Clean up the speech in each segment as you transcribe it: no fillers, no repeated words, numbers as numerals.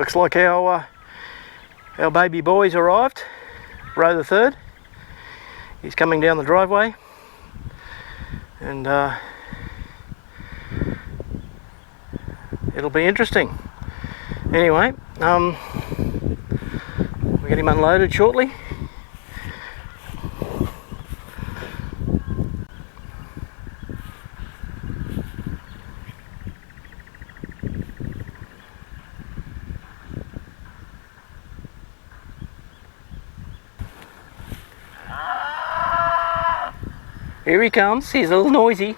Looks like our baby boy's arrived, Ro3rd. He's coming down the driveway, and it'll be interesting. Anyway, we'll get him unloaded shortly. Here he comes. He's a little noisy.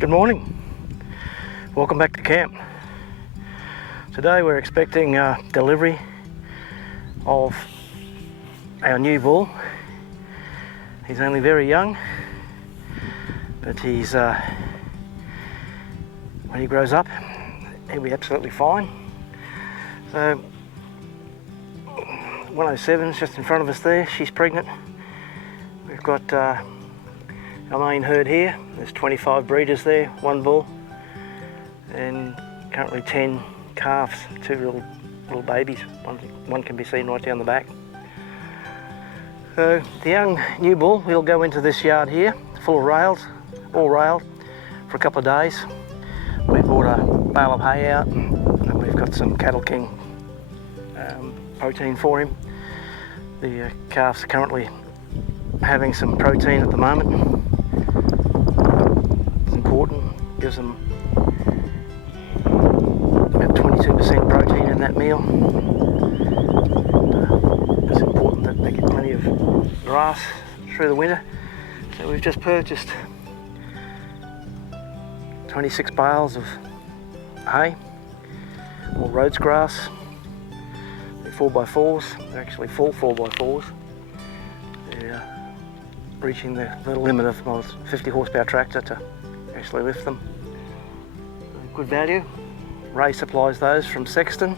Good morning. Welcome back to camp. Today we're expecting delivery of our new bull. He's only very young, but he's when he grows up, he'll be absolutely fine. So 107 is just in front of us there. She's pregnant. We've got our main herd here. There's 25 breeders there, one bull, and currently 10 calves, two little babies. One can be seen right down the back. So the young new bull will go into this yard here, full of rails, all railed, for a couple of days. We brought a bale of hay out, and we've got some Cattle King protein for him. The calves are currently having some protein at the moment. Gives them about 22% protein in that meal. And, it's important that they get plenty of grass through the winter. So we've just purchased 26 bales of hay, or Ro3rd grass. They're 4x4s. They're actually full 4x4s. They're reaching the limit of my 50 horsepower tractor to actually lift them. Good value. Ray supplies those from Sexton.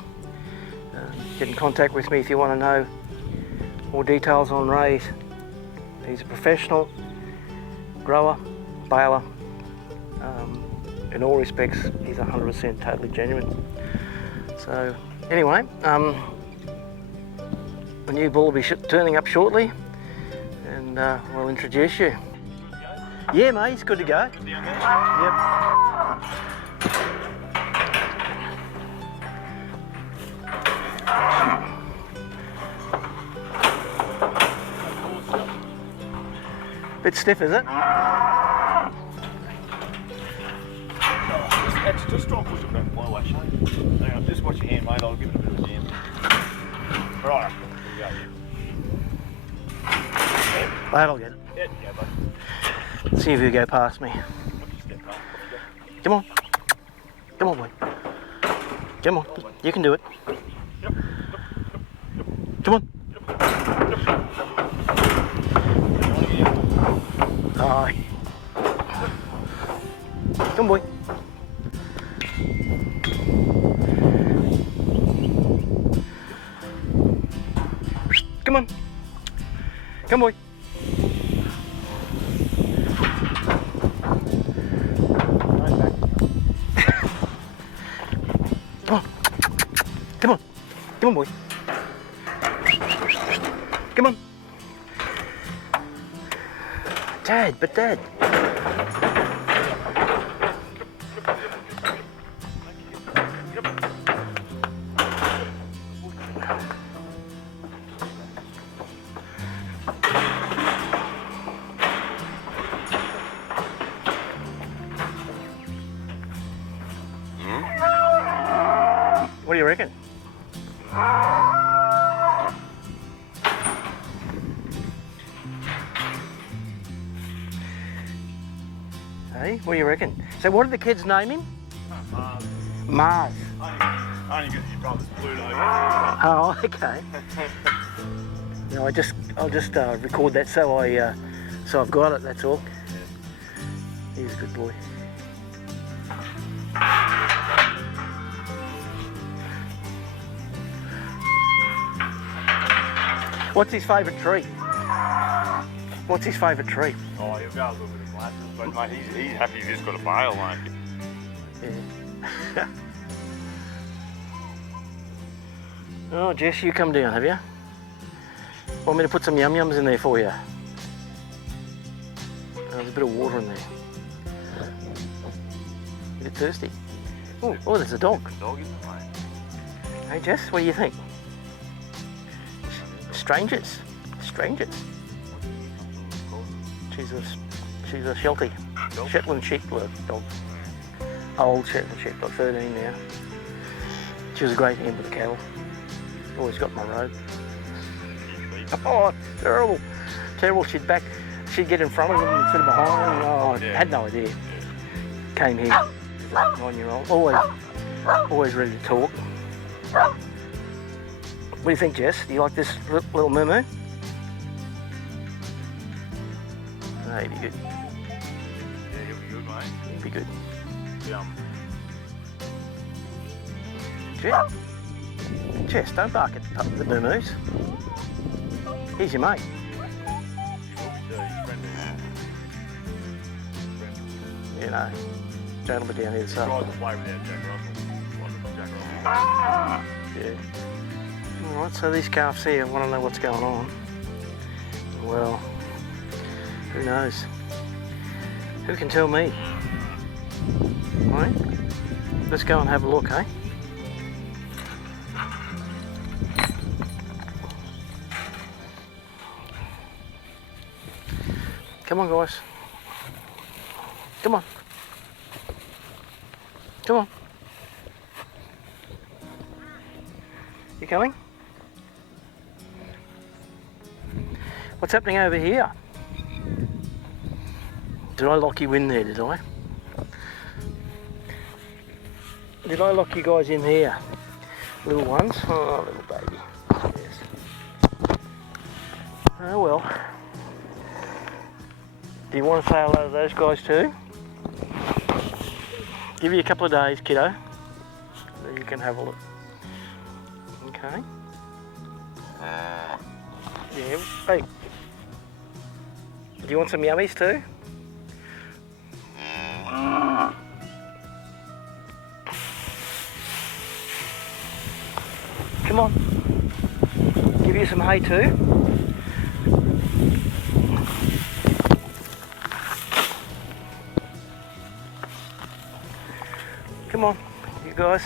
Get in contact with me if you want to know more details on Ray. He's a professional grower, baler. In all respects, he's 100% totally genuine. So anyway, the new bull will be turning up shortly, and we'll introduce you. Yeah, mate, it's good to go. Good to go. Yep. Bit stiff, is it? Just try and push it back my way, Shane. Hang on, just watch your hand, mate. I'll give it a bit of a jam. Right, here we go. That'll get it. Yeah, you go, bud. See if you go past me. Come on. Come on, boy. Come on. You can do it. Come on. Aye. Come on, boy. Come on. Come, boy. Come on. Come on. Come on, boy. Come on. Dad, but Dad. Hey, what do you reckon? So what did the kids name him? Mars. Mars. Only because your brother's Pluto. Oh, okay. No, I'll just record that so I've got it. That's all. He's a good boy. What's his favourite tree? What's his favourite tree? Oh, he'll go a little bit of molasses, but mate, he's happy if he's got a bale, mate. Yeah. Oh, Jess, you come down, have you? Want me to put some yum-yums in there for you? Oh, there's a bit of water in there. You get thirsty? Oh, there's a dog. Dog, isn't it, mate? Hey, Jess, what do you think? Strangers. Strangers. She's a Sheltie. Shetland sheepdog. Old Shetland sheepdog, 13 now. She was a great hand with the cattle. Always got my road. Oh, terrible. Terrible. She'd get in front of them instead of behind. Oh, I had no idea. Came here, 9-year-old. Always ready to talk. What do you think, Jess? Do you like this little moo-moo? No, he'd be good. Yeah, he'll be good, mate. He'd be good. Jess, don't bark at the moo-moos. He's your mate. You know, gentleman down here, so. Tries to play without Jack Russell. Yeah. Alright, so these calves here want to know what's going on. Well, who knows? Who can tell me? Right? Let's go and have a look, eh? Come on, guys. Come on. Come on. You coming? What's happening over here? Did I lock you in there, did I? Did I lock you guys in here? Little ones? Oh, little baby. Yes. Oh well. Do you want to say hello to those guys too? Give you a couple of days, kiddo. So you can have a look. Okay. Yeah, hey. Do you want some yummies too? Come on. Give you some hay too. Come on, you guys.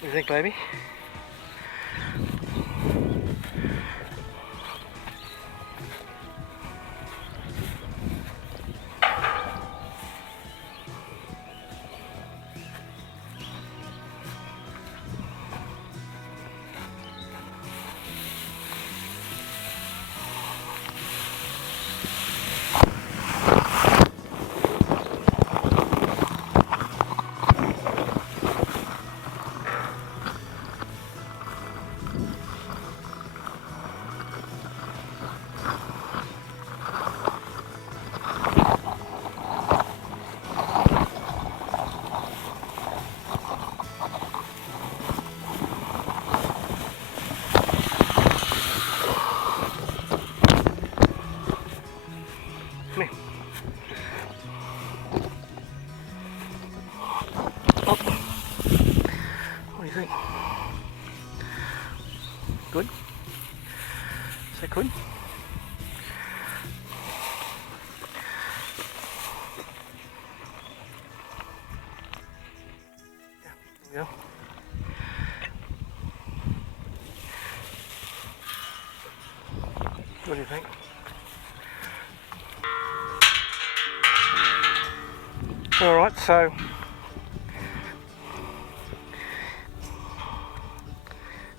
What do you think, baby? Good? Is that good? Yeah, there we go. What do you think? Alright, so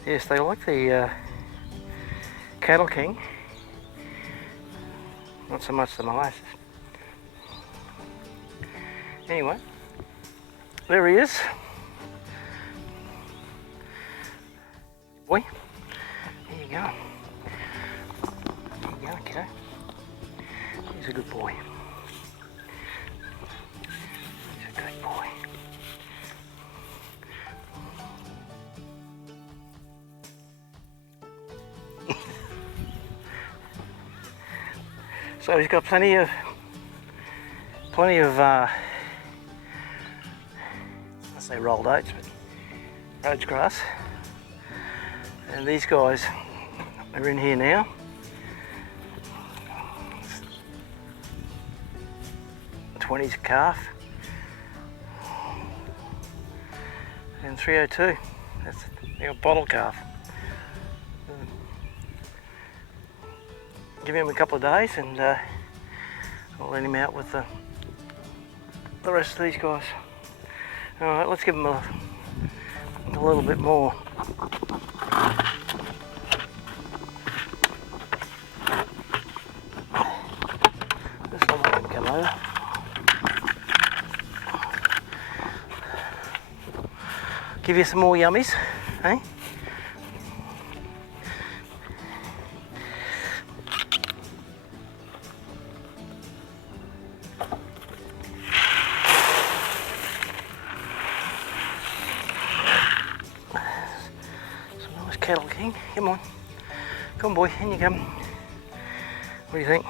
yes, they like the Cattle King, not so much the molasses. Anyway, there he is. Boy, there you go. There you go, kiddo. He's a good boy. He's a great boy. So he's got plenty of I say rolled oats, but Rhodes grass. And these guys are in here now. $20's a calf. And 302. That's a bottle calf. Give him a couple of days and I'll let him out with the rest of these guys. Alright, let's give him a little bit more. Just let him come over. Give you some more yummies, eh? Cattle King, come on. Come on boy, in you come. What do you think?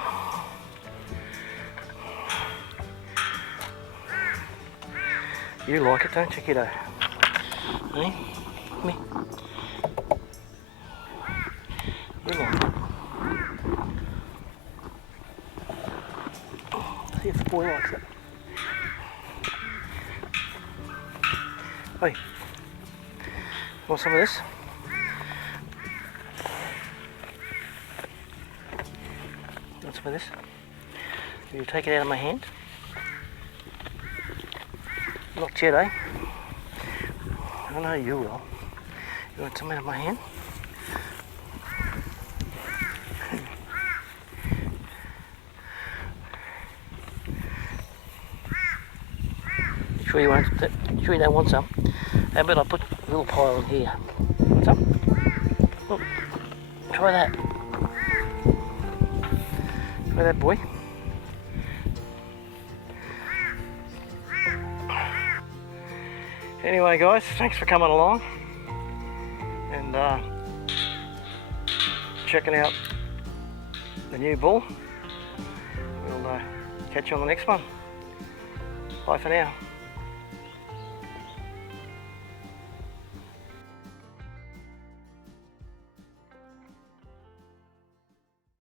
You like it, don't you, kiddo? Eh? Come here. You like it. See if the boy likes it. Hey, want some of this? Want some of this? Will you take it out of my hand? Not yet, eh? I know you will. You want some out of my hand? Sure you won't? Sure you don't want some? How about I put a little pile in here? Want some? Look, try that. Try that, boy. Anyway, guys, thanks for coming along and checking out the new bull. We'll catch you on the next one. Bye for now.